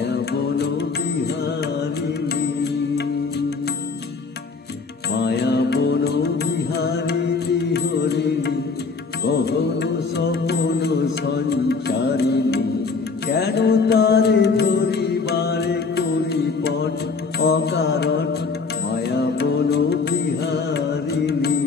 মায়া বন বিহারিণী, মায়া বন বিহারিণী হরিণী, গহন সপন সঞ্চারিণী। কেন তারে ধরিবারে করি পট অকারণ, মায়া বন বিহারিণী।